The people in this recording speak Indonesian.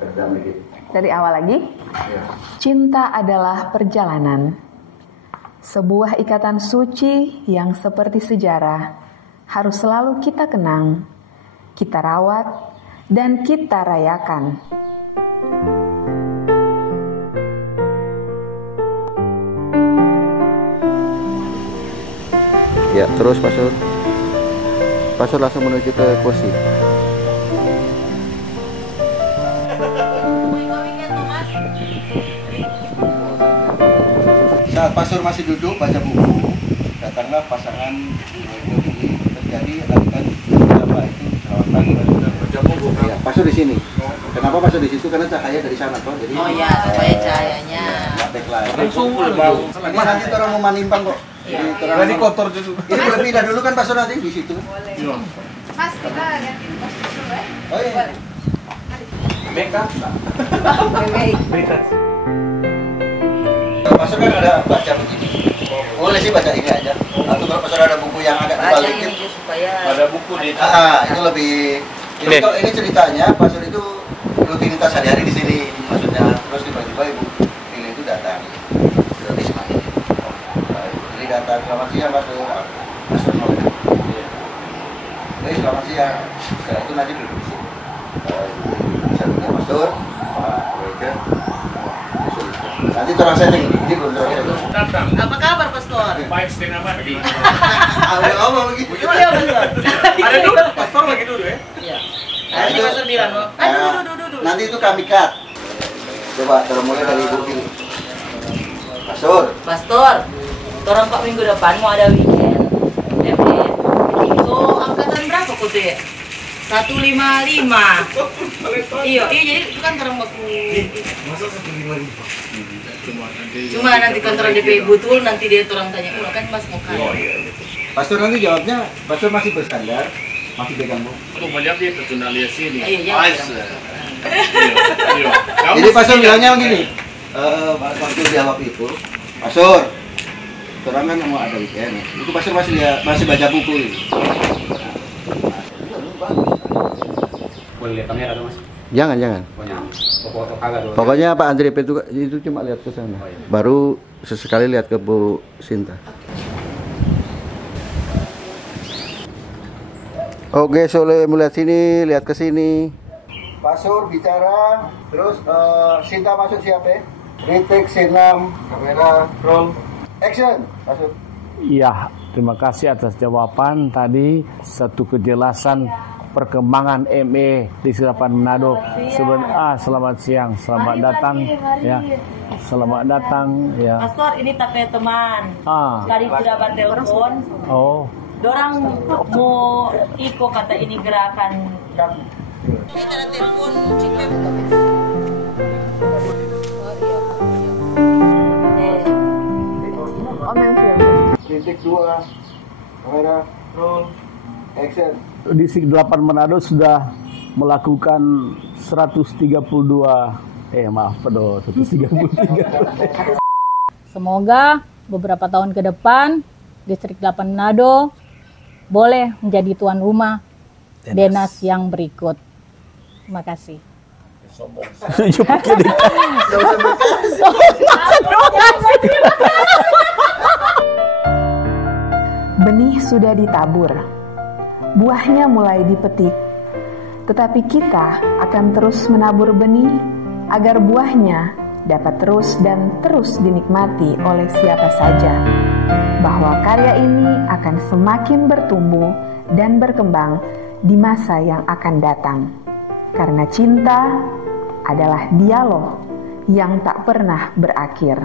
Terjam dikit. Dari awal lagi. Ya. Cinta adalah perjalanan. Sebuah ikatan suci yang seperti sejarah harus selalu kita kenang, kita rawat, dan kita rayakan. Ya, terus Pak Sur. Pak Sur langsung menuju ke kursi. Saat Pak Sur masih duduk baca buku, datanglah pasangan ini terjadi adegan apa itu selamat pagi Pak Sur. Baca buku. Ya, Pak Sur di sini. Kenapa Pak Sur di situ? Karena cahaya dari sana toh. Jadi supaya cahayanya. Langsung bau. Ini nanti orang mau manimpang kok. Iya. Jadi kotor dulu. Ini boleh pindah dulu kan Pak Sur nanti di situ. Boleh. Mas, kita ganti pos dulu ya. Oh iya. Boleh. Makeup. Baik. Pak Sur kan ada baca begini. Boleh sih baca ini aja. Atau kalau Pak Sur ada buku yang agak Baca dibalikin. ini supaya Ada buku di Itu lebih. Ini kalau ini ceritanya Pak Sur itu rutinitas sehari-hari di sini. Maksudnya terus tiba-tiba Ibu Pilih itu datang. Sudah disemakin. Jadi datang selamat siang Pak Sur. Pak Sur mau. Selamat siang. Setelah itu nanti duduk di sini. Bisa duduk Pak Sur, Pak Roger. Nanti orang setting ini belum terlalu. datang. apa kabar Pastor? Baik setengah mati. Ada ngomong begitu. Iya Pastor. Ada duduk, pastor lagi duduk ya. Iya. Nah, Nanti itu- Pastor bilang, "Oh, duduk." Nanti itu kami cut. Coba terus mulai dari Ibu Pilih. Pak Sur. Pastor, orang Pak minggu depan mau ada weekend. So, angkatan berapa kok deh? 155. Iya, jadi itu kan orang baku. Masa 155? Cuma nanti kantor DPI betul, nanti dia orang tanya, oh kan Mas mau kan? Pastor nanti jawabnya, Pastor masih berstandar, masih pegang buku. Aku melihat dia tertunda lihat sini. Iya. Jadi Pastor bilangnya begini, waktu jawab itu, Pastor, orang kan mau ada weekend, itu Pastor masih baca buku ini. Boleh lihat kamera tuh Mas? Jangan. Pokoknya foto kagak dulu. Pokoknya Pak Andri itu cuma lihat ke sana, baru sesekali lihat ke Bu Sinta. Oke, Soleh melihat sini, lihat ke sini. Pak Sur bicara, terus Sinta masuk siapa? Retake C6, kamera, roll, action. Pak Sur. Iya, terima kasih atas jawaban tadi. Satu kejelasan perkembangan ME di Serapan Manado. Selamat siang, selamat datang. Ya, selamat datang. Ya. Pastor, ini tapi teman. Tadi sudah telepon. Oh. Dorang mau ikut kata ini gerakan. Kita ada telepon Cikep. Titik 2, kamera, roll, action. Distrik 8 Manado sudah melakukan 133. 133. Semoga beberapa tahun ke depan Distrik 8 Manado boleh menjadi tuan rumah Denas yang berikut. Terima kasih. Benih sudah ditabur, buahnya mulai dipetik, tetapi kita akan terus menabur benih agar buahnya dapat terus dan terus dinikmati oleh siapa saja, bahwa karya ini akan semakin bertumbuh dan berkembang di masa yang akan datang, karena cinta adalah dialog yang tak pernah berakhir.